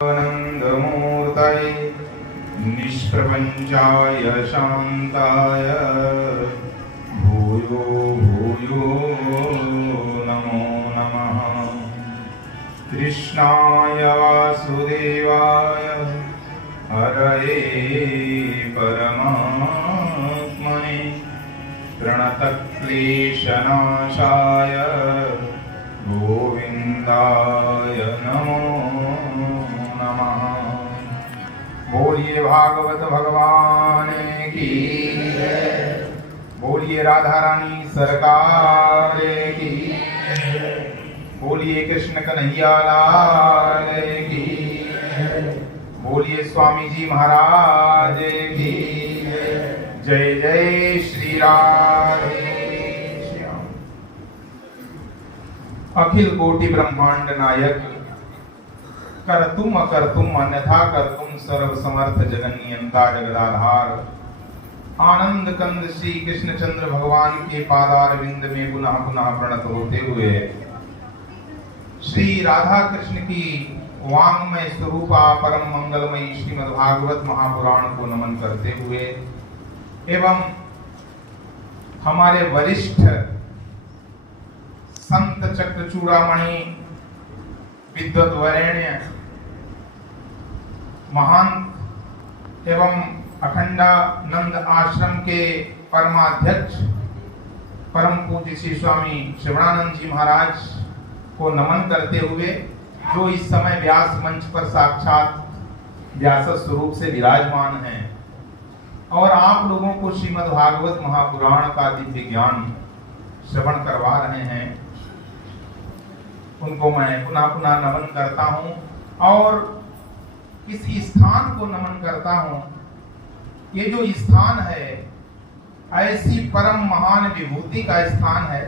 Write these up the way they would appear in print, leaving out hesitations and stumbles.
आनंदमूर्तये निष्प्रपंचाय शांताय भूयो भूयो नमो नमः। कृष्णाय वासुदेवाय हरये परमात्मने प्रणतक्लेशनाशाय गोविंदाय नमो नमः। बोलिए भागवत भगवान की जय। बोलिए राधा रानी सरकार की जय। बोलिए कृष्ण कन्हैया लाल की जय। बोलिए स्वामी जी महाराज की जय। जय जय श्री राधे श्याम। अखिल कोटि ब्रह्मांड नायक करतुम अकर्तुम अन्यथा करतुम सर्व समर्थ जगन्नियंता जगदाधार आनंद कंद श्री कृष्ण चंद्र भगवान के पादार विंद में पुनः पुनः प्रणत होते हुए श्री राधा कृष्ण की वांगमय स्वरूपा परम मंगलमयी श्रीमद् भागवत महापुराण को नमन करते हुए एवं हमारे वरिष्ठ संत चक्र चूड़ामणि विद्वत वरेण्य महान एवं अखंडानंद आश्रम के परमाध्यक्ष परम पूज्य श्री स्वामी शिवानंद जी महाराज को नमन करते हुए जो इस समय व्यास मंच पर साक्षात व्यास स्वरूप से विराजमान हैं और आप लोगों को श्रीमद् भागवत महापुराण का दिव्य ज्ञान श्रवण करवा रहे हैं, उनको मैं पुनः पुनः नमन करता हूं और इस स्थान को नमन करता हूं। ये जो स्थान है ऐसी परम महान विभूति का स्थान है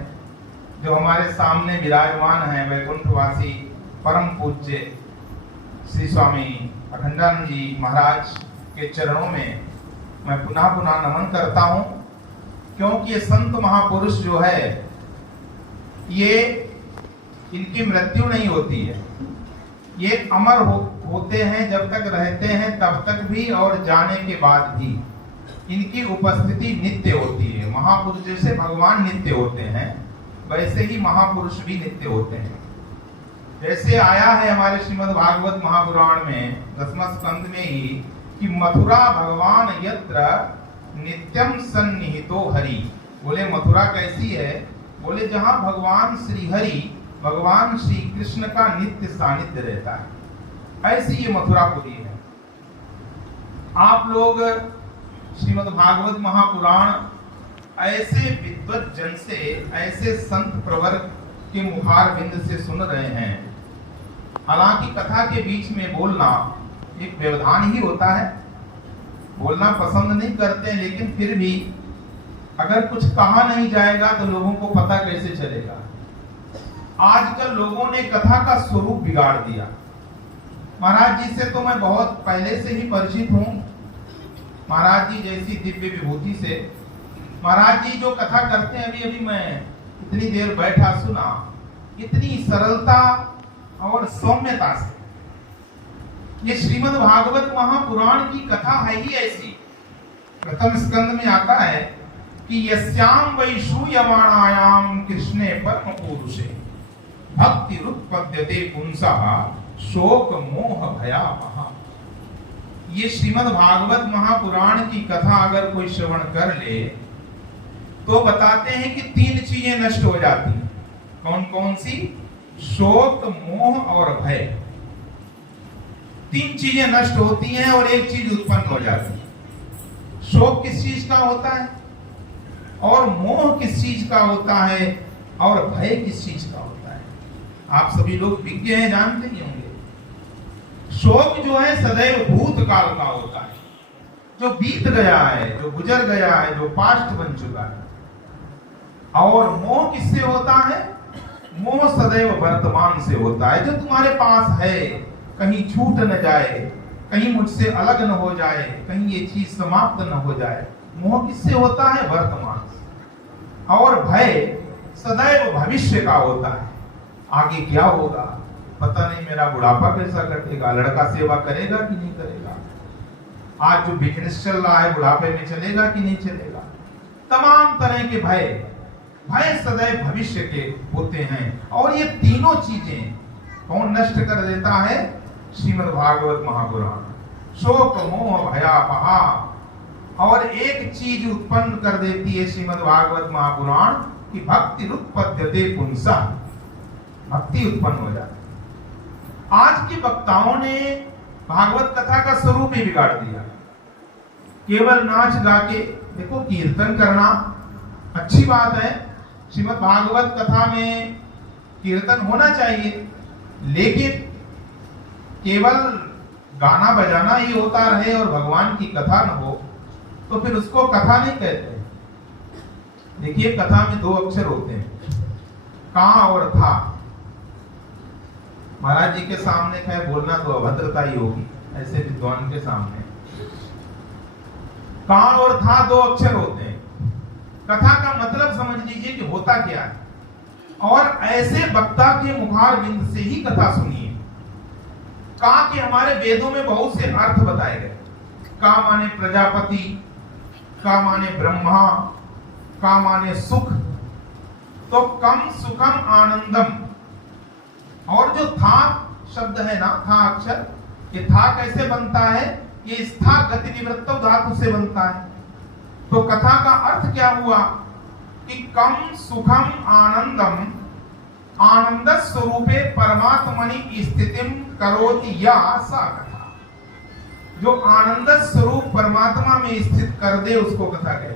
जो हमारे सामने विराजमान है वैकुंठवासी परम पूज्य श्री स्वामी अखंडानंद जी महाराज के चरणों में मैं पुनः पुनः नमन करता हूं, क्योंकि ये संत महापुरुष जो है ये इनकी मृत्यु नहीं होती है, ये अमर होते हैं जब तक रहते हैं तब तक भी और जाने के बाद भी इनकी उपस्थिति नित्य होती है। महापुरुष जैसे भगवान नित्य होते हैं वैसे ही महापुरुष भी नित्य होते हैं। जैसे आया है हमारे श्रीमद् भागवत महापुराण में 10वां स्कंद में ही कि मथुरा भगवान यत्र नित्यम सन्निहितो हरि। बोले मथुरा कैसी है? बोले जहां भगवान श्री हरि भगवान श्री कृष्ण का नित्य सानिध्य रहता है, ऐसी ये मथुरापुरी है। आप लोग श्रीमद् भागवत महापुराण ऐसे विद्वत जन से ऐसे संत प्रवर के मुखार बिंद से सुन रहे हैं। हालांकि कथा के बीच में बोलना एक व्यवधान ही होता है, बोलना पसंद नहीं करते हैं, लेकिन फिर भी अगर कुछ कहा नहीं जाएगा तो लोगों को पता कैसे चलेगा। आजकल लोगों ने कथा का स्वरूप बिगाड़ दिया। महाराज जी से तो मैं बहुत पहले से ही परिचित हूं, महाराज जी जैसी दिव्य विभूति से। महाराज जी जो कथा करते हैं, अभी अभी मैं इतनी देर बैठा सुना, इतनी सरलता और सौम्यता से। ये श्रीमद् भागवत महापुराण की कथा है ही ऐसी। प्रथम स्कंद में आता है कि यस्याम वैश्रूयमाणायाम कृष्णे परम पुरुषे भक्ति रुत्पद्यते पुंसः शोक मोह भयावहा। ये श्रीमद् भागवत महापुराण की कथा अगर कोई श्रवण कर ले तो बताते हैं कि 3 चीजें नष्ट हो जाती हैं। कौन कौन सी? शोक, मोह और भय। 3 चीजें नष्ट होती हैं और एक चीज उत्पन्न हो जाती है। शोक किस चीज का होता है और मोह किस चीज का होता है और भय किस चीज का होता है? आप सभी लोग विज्ञ हैं, जानते ही होंगे। शोक जो है सदैव भूतकाल का होता है, जो बीत गया है, जो गुजर गया है, जो पास्ट बन चुका है। और मोह किससे होता है? मोह सदैव वर्तमान से होता है, जो तुम्हारे पास है, कहीं छूट न जाए, कहीं मुझसे अलग न हो जाए, कहीं ये चीज समाप्त न हो जाए। मोह किससे होता है? वर्तमान से। और भय सदैव भविष्य का होता है, आगे क्या होगा, पता नहीं मेरा बुढ़ापा कैसा कटेगा, लड़का सेवा करेगा कि नहीं करेगा, आज जो बिजनेस चल रहा है बुढ़ापे में चलेगा कि नहीं चलेगा। तमाम तरह के भय सदैव भविष्य के होते हैं। और ये तीनों चीजें कौन नष्ट कर देता है? श्रीमद् भागवत महापुराण। शोक मोह भयापहा, और एक चीज उत्पन्न कर देती है श्रीमद् भागवत महापुराण कि भक्ति उत्पद्यते पुंसा, भक्ति उत्पन्न हो जाती। आज के वक्ताओं ने भागवत कथा का स्वरूप ही बिगाड़ दिया। केवल नाच गा के, देखो कीर्तन करना अच्छी बात है, श्रीमद् भागवत कथा में कीर्तन होना चाहिए, लेकिन केवल गाना बजाना ही होता रहे और भगवान की कथा न हो तो फिर उसको कथा नहीं कहते। देखिए कथा में दो अक्षर होते हैं, का और था। महाराज जी के सामने खैर बोलना तो अभद्रता ही होगी, ऐसे विद्वान के सामने। का और था दो अक्षर होते हैं। कथा का मतलब समझ लीजिए कि होता क्या है, और ऐसे वक्ता के मुखार बिंद से ही कथा सुनिए। का के हमारे वेदों में बहुत से अर्थ बताए गए। का माने प्रजापति, का माने ब्रह्मा, का माने सुख, तो कम सुखम आनंदम। और जो था शब्द है ना, था अक्षर, ये था कैसे बनता है? ये स्था गति निवृत्त धातु से बनता है। तो कथा का अर्थ क्या हुआ कि कम सुखम आनंदम, आनंद स्वरूपे परमात्मनि स्थितिम करोति या सा कथा। जो आनंद स्वरूप परमात्मा में स्थित कर दे उसको कथा कहते हैं।